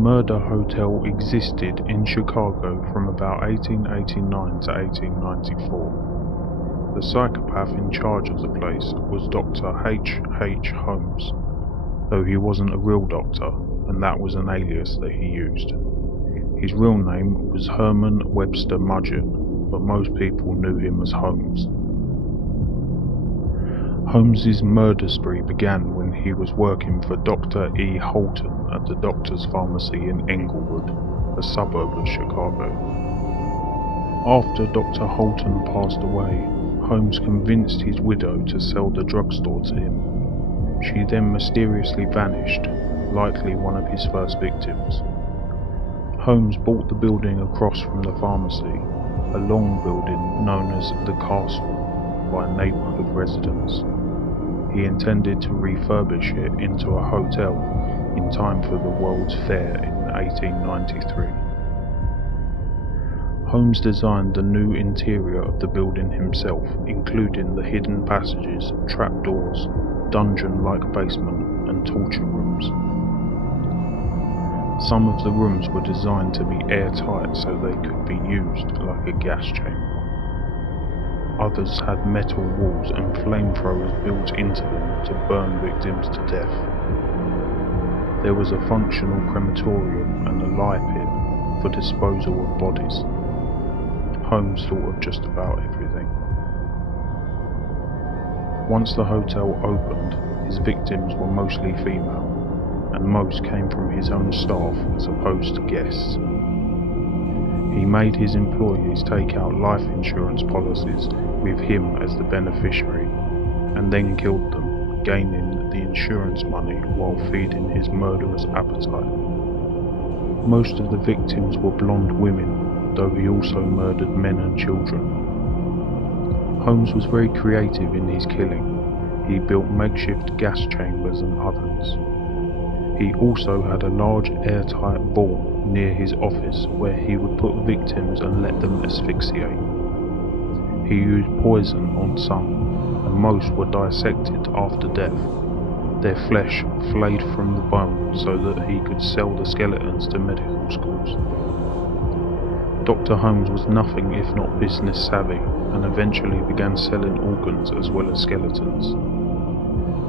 murder hotel existed in Chicago from about 1889 to 1894. The psychopath in charge of the place was Dr. H.H. Holmes, though he wasn't a real doctor, and that was an alias that he used. His real name was Herman Webster Mudgett, but most people knew him as Holmes. Holmes's murder spree began when he was working for Dr. E. Holton at the doctor's pharmacy in Englewood, a suburb of Chicago. After Dr. Holton passed away, Holmes convinced his widow to sell the drugstore to him. She then mysteriously vanished, likely one of his first victims. Holmes bought the building across from the pharmacy, a long building known as the Castle by neighbourhood residents. He intended to refurbish it into a hotel in time for the World's Fair in 1893. Holmes designed the new interior of the building himself, including the hidden passages, trapdoors, dungeon-like basement, and torture rooms. Some of the rooms were designed to be airtight so they could be used like a gas chamber. Others had metal walls and flamethrowers built into them to burn victims to death. There was a functional crematorium and a lye pit for disposal of bodies. Holmes thought of just about everything. Once the hotel opened, his victims were mostly female, and most came from his own staff as opposed to guests. He made his employees take out life insurance policies with him as the beneficiary, and then killed them, gaining the insurance money while feeding his murderous appetite. Most of the victims were blonde women, though he also murdered men and children. Holmes was very creative in his killing. He built makeshift gas chambers and ovens. He also had a large airtight ball near his office where he would put victims and let them asphyxiate. He used poison on some, and most were dissected after death, their flesh flayed from the bone so that he could sell the skeletons to medical schools. Dr. Holmes was nothing if not business savvy, and eventually began selling organs as well as skeletons.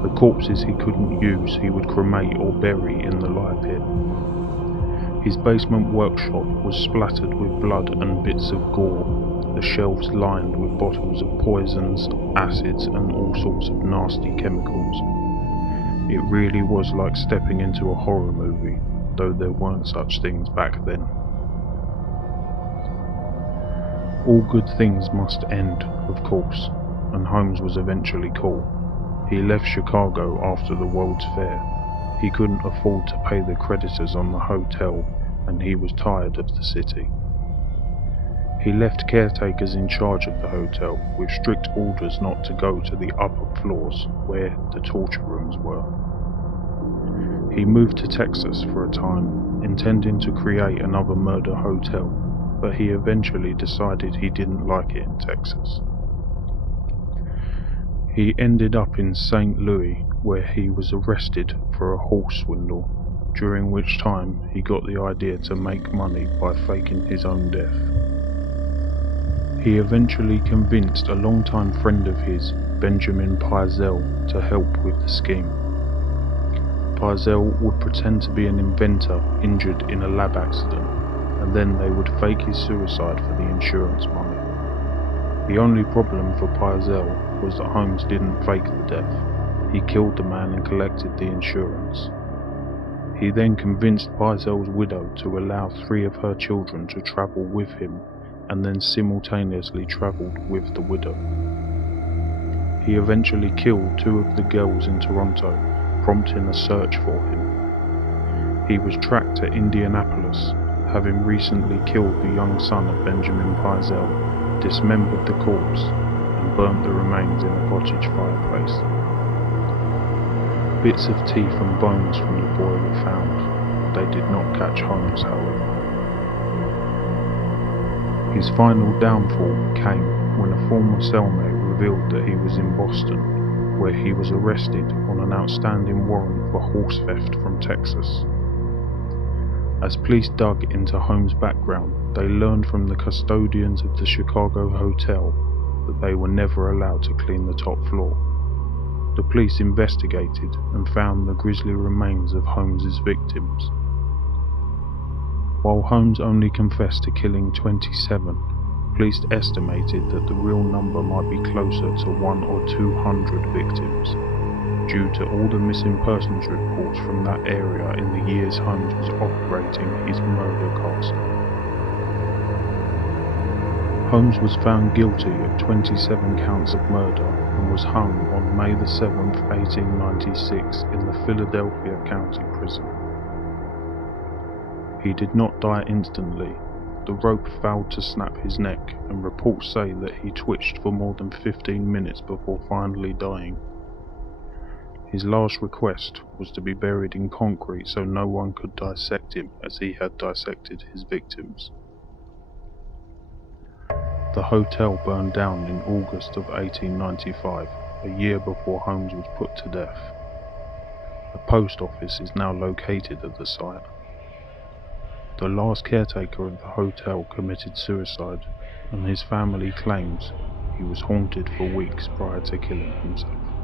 The corpses he couldn't use he would cremate or bury in the lye pit. His basement workshop was splattered with blood and bits of gore, the shelves lined with bottles of poisons, acids and all sorts of nasty chemicals. It really was like stepping into a horror movie, though there weren't such things back then. All good things must end, of course, and Holmes was eventually caught. He left Chicago after the World's Fair. He couldn't afford to pay the creditors on the hotel, and he was tired of the city. He left caretakers in charge of the hotel, with strict orders not to go to the upper floors, where the torture rooms were. He moved to Texas for a time, intending to create another murder hotel, but he eventually decided he didn't like it in Texas. He ended up in St. Louis, where he was arrested for a horse swindle, during which time he got the idea to make money by faking his own death. He eventually convinced a longtime friend of his, Benjamin Purcell, to help with the scheme. Purcell would pretend to be an inventor injured in a lab accident, and then they would fake his suicide for the insurance money. The only problem for Purcell was that Holmes didn't fake the death. He killed the man and collected the insurance. He then convinced Purcell's widow to allow 3 of her children to travel with him, and then simultaneously travelled with the widow. He eventually killed 2 of the girls in Toronto, prompting a search for him. He was tracked to Indianapolis, having recently killed the young son of Benjamin Purcell, dismembered the corpse, and burnt the remains in a cottage fireplace. Bits of teeth and bones from the boy were found. They did not catch Holmes, however. His final downfall came when a former cellmate revealed that he was in Boston, where he was arrested on an outstanding warrant for horse theft from Texas. As police dug into Holmes' background, they learned from the custodians of the Chicago hotel that they were never allowed to clean the top floor. The police investigated and found the grisly remains of Holmes' victims. While Holmes only confessed to killing 27, police estimated that the real number might be closer to 100 or 200 victims, due to all the missing persons reports from that area in the years Holmes was operating his murder castle. Holmes was found guilty of 27 counts of murder and was hung on May 7, 1896 in the Philadelphia County Prison. He did not die instantly. The rope failed to snap his neck, and reports say that he twitched for more than 15 minutes before finally dying. His last request was to be buried in concrete so no one could dissect him as he had dissected his victims. The hotel burned down in August of 1895, a year before Holmes was put to death. A post office is now located at the site. The last caretaker of the hotel committed suicide, and his family claims he was haunted for weeks prior to killing himself.